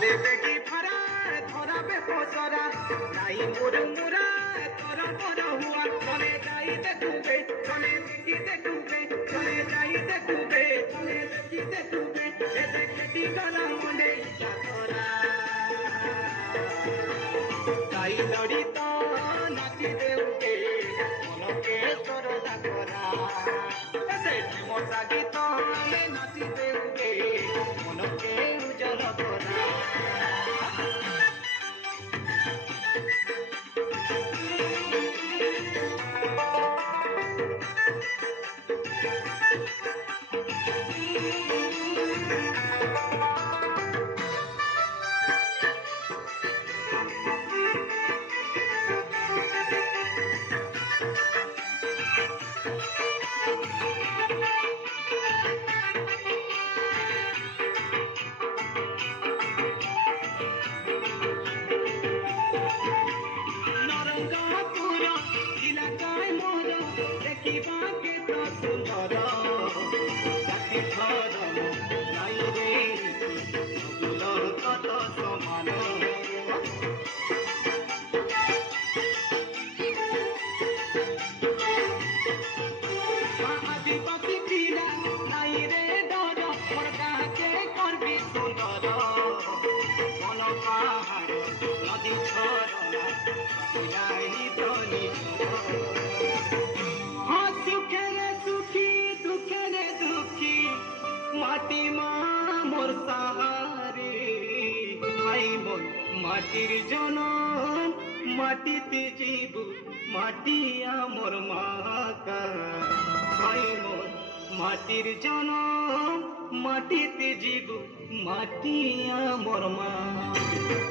आले बेगी भरा धरा बे पोसरा नाई मुरमुरा तोरा तोरा हुआ चले जाई देखुबे चले देखी देखुबे चले जाई देखुबे चले देखी देखुबे ए देखती गला मने इच्छा तोरा जाई लड़ी तो नाची देउबे मनके सरदा करा ए मजा गीत आले नाची देउबे मनके उजल करा माटिर जनम माटिते जीबू माटिया मोर माका भाई मोर माटिर जनम माटिते जीबू माटिया मोर मा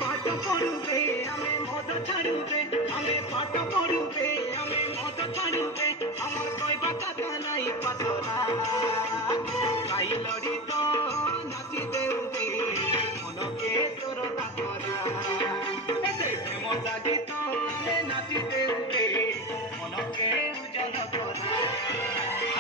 पाठ पढ़ुबे आमे मद छाड़ुबे आमे पाठ पढ़ुबे आमे मद छाड़ुबे हमर कहबा कथा नाही पासरा गाई लड़ी तो नाची देउबे मनके सरदा करा मजा गीत नाची देउबे मनके उजल करा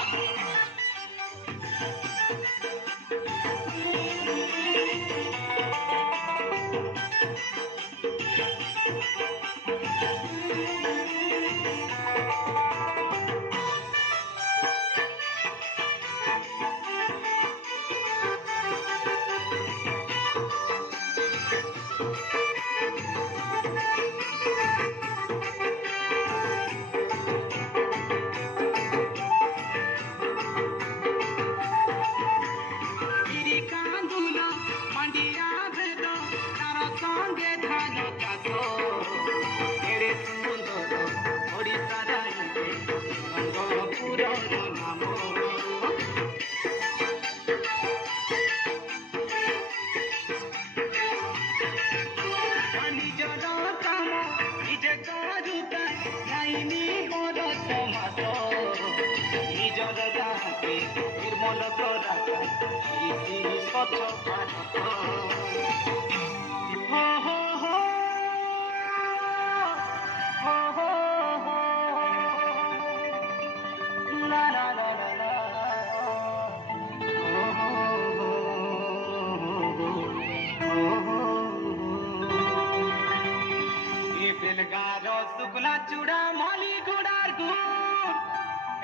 सुखला चूड़ा माली गुड़ार गुड़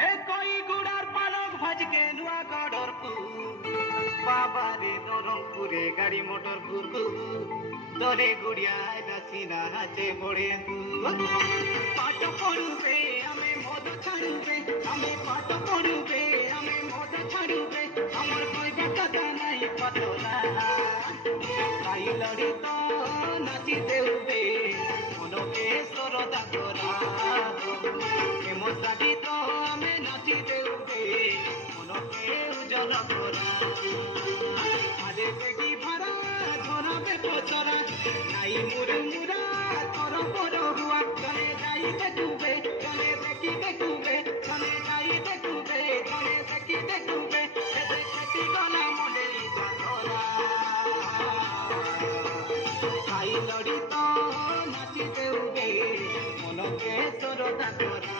ए कोई गुड़ार पालक भज के नुआ गड़रपुर बाबा रे नरमपुरे गाड़ी मोटर गुरगु तोरे गुड़िया नाचिना हाचे बड़े पाठ पढ़ुबे आमे मद छाड़ुबे आमे पाठ पढ़ुबे आमे मद छाड़ुबे हमर कहबा कथा नाही पतला गाई लड़ी तो नाची देउबे मनके सरदा करा मजा गीत आमे नाची देउबे मनके उजल करा आले बेगी भरा धरा बे पोसरा नाई मुरमुरा तोर पर हुआ चले जाई देखुबे चले देखी देखुबे चले जाई देखुबे चले देखी देखुबे ए देखती गला मने इच्छा तोरा गाई लड़ी तो नाची देउबे मनके सरदा करा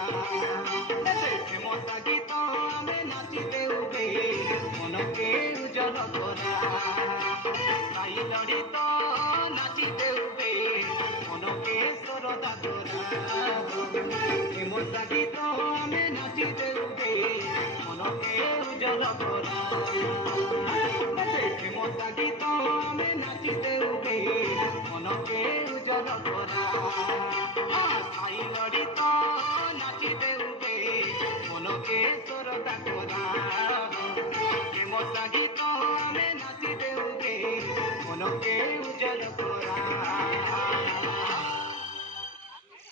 मजा गीत आमे नाची देउबे मनके उजल करा गाई लड़ी तो প্রেমতা গীত আমি নাচি দেউগে মনকে উজ্জ্বল করা প্রেমতা গীত আমি নাচি দেউগে মনকে উজ্জ্বল করা সাই লড়িত নাচি দেউগে মনকে সরদা করা প্রেমতা গীত আমি নাচি দেউগে মনকে উজ্জ্বল করা